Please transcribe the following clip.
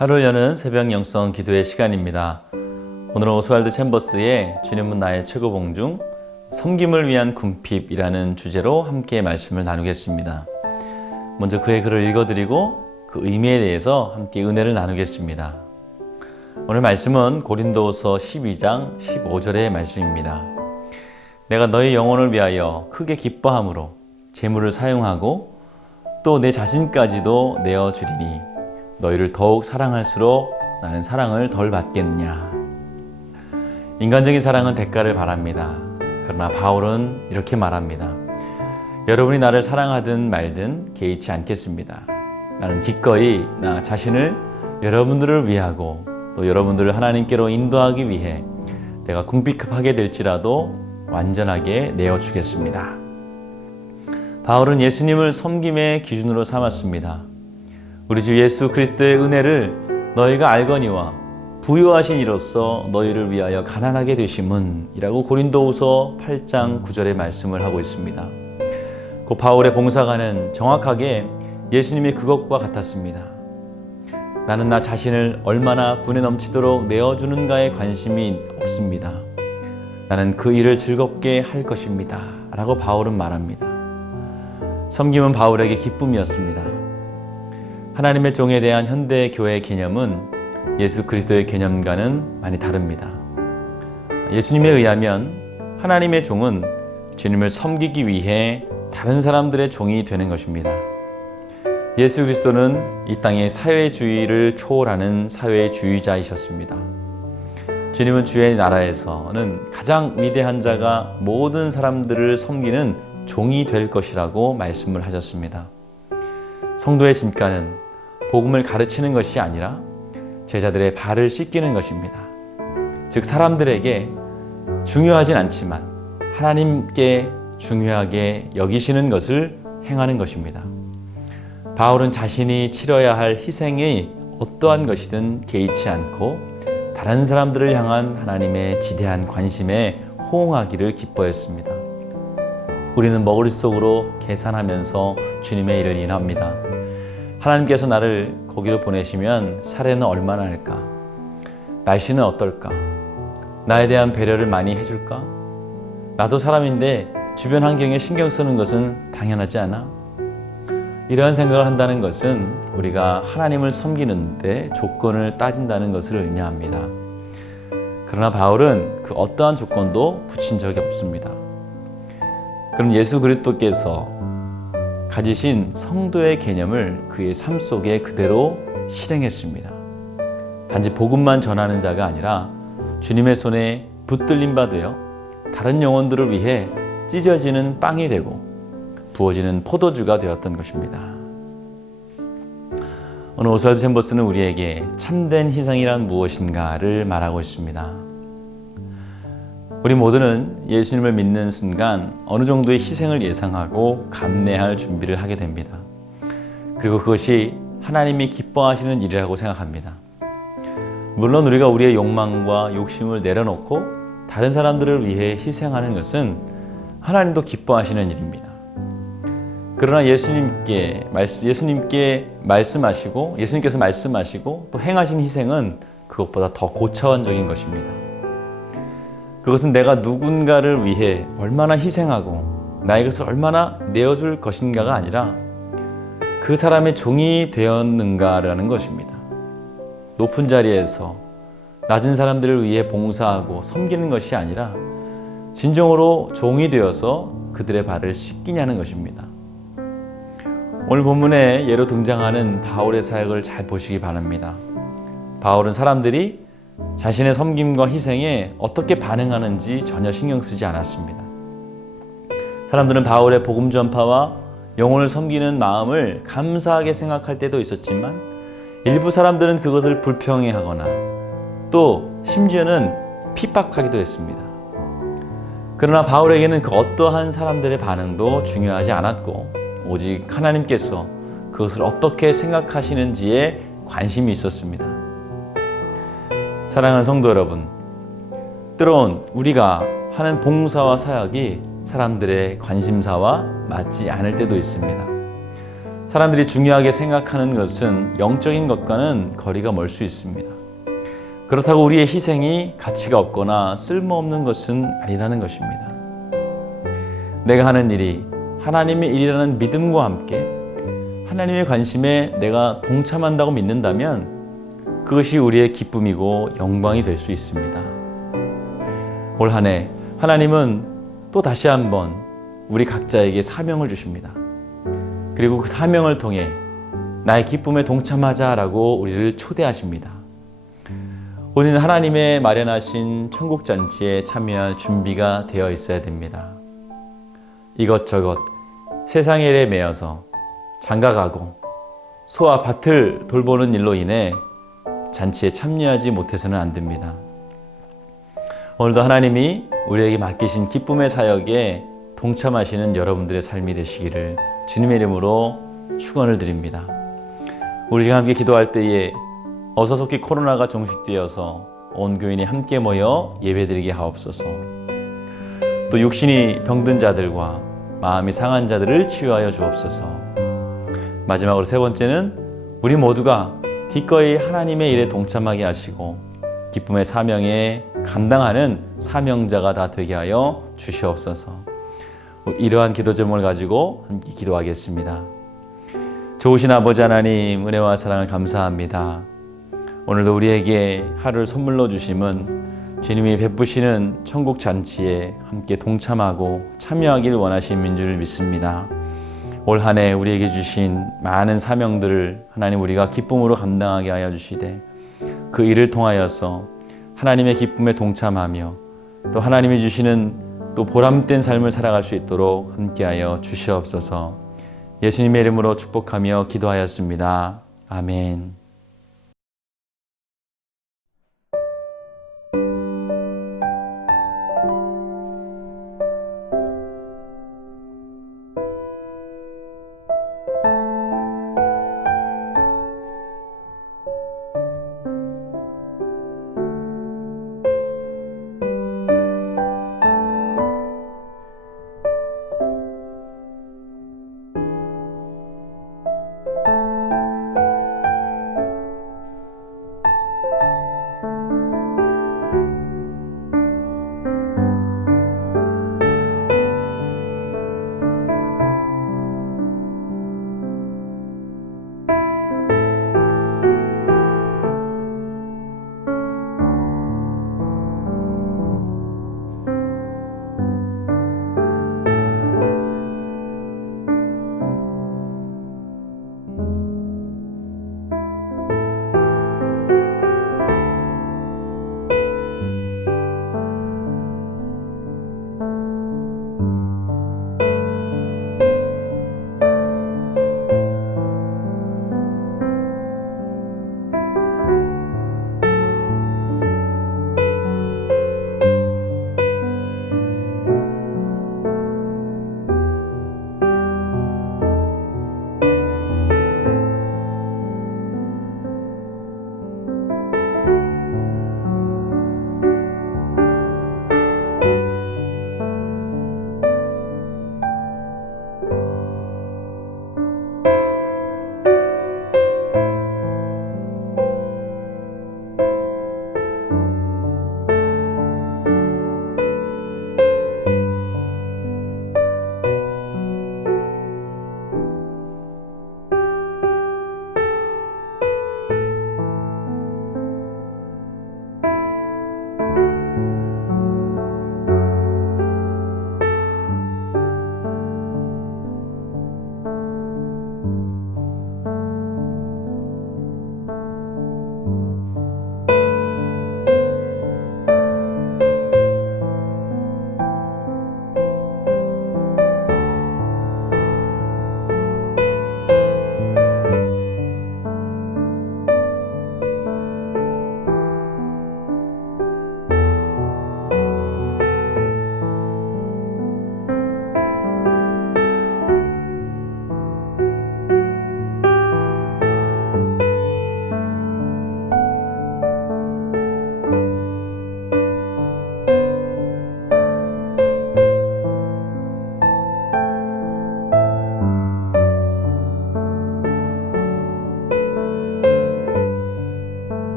하루를 여는 새벽 영성 기도의 시간입니다. 오늘은 오스왈드 챔버스의 주님은 나의 최고봉 중 섬김을 위한 궁핍이라는 주제로 함께 말씀을 나누겠습니다. 먼저 그의 글을 읽어드리고 그 의미에 대해서 함께 은혜를 나누겠습니다. 오늘 말씀은 고린도후서 12장 15절의 말씀입니다. 내가 너희 영혼을 위하여 크게 기뻐함으로 재물을 사용하고 또 내 자신까지도 내어주리니 너희를 더욱 사랑할수록 나는 사랑을 덜 받겠느냐. 인간적인 사랑은 대가를 바랍니다. 그러나 바울은 이렇게 말합니다. 여러분이 나를 사랑하든 말든 개의치 않겠습니다. 나는 기꺼이 나 자신을 여러분들을 위하고 또 여러분들을 하나님께로 인도하기 위해 내가 궁핍하게 될지라도 완전하게 내어주겠습니다. 바울은 예수님을 섬김의 기준으로 삼았습니다. 우리 주 예수 그리스도의 은혜를 너희가 알거니와 부요하신 이로써 너희를 위하여 가난하게 되심은 이라고 고린도후서 8장 9절의 말씀을 하고 있습니다. 그 바울의 봉사가는 정확하게 예수님의 그것과 같았습니다. 나는 나 자신을 얼마나 분에 넘치도록 내어주는가에 관심이 없습니다. 나는 그 일을 즐겁게 할 것입니다. 라고 바울은 말합니다. 섬김은 바울에게 기쁨이었습니다. 하나님의 종에 대한 현대 교회의 개념은 예수 그리스도의 개념과는 많이 다릅니다. 예수님에 의하면 하나님의 종은 주님을 섬기기 위해 다른 사람들의 종이 되는 것입니다. 예수 그리스도는 이 땅의 사회주의를 초월하는 사회주의자이셨습니다. 주님은 주의 나라에서는 가장 위대한 자가 모든 사람들을 섬기는 종이 될 것이라고 말씀을 하셨습니다. 성도의 진가는 복음을 가르치는 것이 아니라 제자들의 발을 씻기는 것입니다. 즉 사람들에게 중요하진 않지만 하나님께 중요하게 여기시는 것을 행하는 것입니다. 바울은 자신이 치러야 할 희생이 어떠한 것이든 개의치 않고 다른 사람들을 향한 하나님의 지대한 관심에 호응하기를 기뻐했습니다. 우리는 머릿속으로 계산하면서 주님의 일을 인합니다. 하나님께서 나를 거기로 보내시면 사례는 얼마나 할까? 날씨는 어떨까? 나에 대한 배려를 많이 해줄까? 나도 사람인데 주변 환경에 신경 쓰는 것은 당연하지 않아? 이러한 생각을 한다는 것은 우리가 하나님을 섬기는데 조건을 따진다는 것을 의미합니다. 그러나 바울은 그 어떠한 조건도 붙인 적이 없습니다. 그럼 예수 그리스도께서 가지신 성도의 개념을 그의 삶 속에 그대로 실행했습니다. 단지 복음만 전하는 자가 아니라 주님의 손에 붙들린 바 되어 다른 영혼들을 위해 찢어지는 빵이 되고 부어지는 포도주가 되었던 것입니다. 오늘 오스왈드 챔버스는 우리에게 참된 희생이란 무엇인가를 말하고 있습니다. 우리 모두는 예수님을 믿는 순간 어느 정도의 희생을 예상하고 감내할 준비를 하게 됩니다. 그리고 그것이 하나님이 기뻐하시는 일이라고 생각합니다. 물론 우리가 우리의 욕망과 욕심을 내려놓고 다른 사람들을 위해 희생하는 것은 하나님도 기뻐하시는 일입니다. 그러나 예수님께서 말씀하시고 또 행하신 희생은 그것보다 더 고차원적인 것입니다. 그것은 내가 누군가를 위해 얼마나 희생하고 나의 것을 얼마나 내어줄 것인가가 아니라 그 사람의 종이 되었는가라는 것입니다. 높은 자리에서 낮은 사람들을 위해 봉사하고 섬기는 것이 아니라 진정으로 종이 되어서 그들의 발을 씻기냐는 것입니다. 오늘 본문에 예로 등장하는 바울의 사역을 잘 보시기 바랍니다. 바울은 사람들이 자신의 섬김과 희생에 어떻게 반응하는지 전혀 신경 쓰지 않았습니다. 사람들은 바울의 복음 전파와 영혼을 섬기는 마음을 감사하게 생각할 때도 있었지만 일부 사람들은 그것을 불평해하거나 또 심지어는 핍박하기도 했습니다. 그러나 바울에게는 그 어떠한 사람들의 반응도 중요하지 않았고 오직 하나님께서 그것을 어떻게 생각하시는지에 관심이 있었습니다. 사랑하는 성도 여러분, 때론 우리가 하는 봉사와 사역이 사람들의 관심사와 맞지 않을 때도 있습니다. 사람들이 중요하게 생각하는 것은 영적인 것과는 거리가 멀 수 있습니다. 그렇다고 우리의 희생이 가치가 없거나 쓸모없는 것은 아니라는 것입니다. 내가 하는 일이 하나님의 일이라는 믿음과 함께 하나님의 관심에 내가 동참한다고 믿는다면 그것이 우리의 기쁨이고 영광이 될 수 있습니다. 올 한 해 하나님은 또 다시 한번 우리 각자에게 사명을 주십니다. 그리고 그 사명을 통해 나의 기쁨에 동참하자라고 우리를 초대하십니다. 우리는 하나님의 마련하신 천국 잔치에 참여할 준비가 되어 있어야 됩니다. 이것저것 세상의 일에 매여서 장가가고 소와 밭을 돌보는 일로 인해 잔치에 참여하지 못해서는 안 됩니다. 오늘도 하나님이 우리에게 맡기신 기쁨의 사역에 동참하시는 여러분들의 삶이 되시기를 주님의 이름으로 축원을 드립니다. 우리가 함께 기도할 때에 어서속히 코로나가 종식되어서 온 교인이 함께 모여 예배드리게 하옵소서. 또 육신이 병든 자들과 마음이 상한 자들을 치유하여 주옵소서. 마지막으로 세 번째는 우리 모두가 기꺼이 하나님의 일에 동참하게 하시고 기쁨의 사명에 감당하는 사명자가 다 되게 하여 주시옵소서. 이러한 기도 제목을 가지고 함께 기도하겠습니다. 좋으신 아버지 하나님, 은혜와 사랑을 감사합니다. 오늘도 우리에게 하루를 선물로 주심은 주님이 베푸시는 천국 잔치에 함께 동참하고 참여하길 원하신 민주를 믿습니다. 올 한 해 우리에게 주신 많은 사명들을 하나님 우리가 기쁨으로 감당하게 하여 주시되 그 일을 통하여서 하나님의 기쁨에 동참하며 또 하나님이 주시는 또 보람된 삶을 살아갈 수 있도록 함께하여 주시옵소서. 예수님의 이름으로 축복하며 기도하였습니다. 아멘.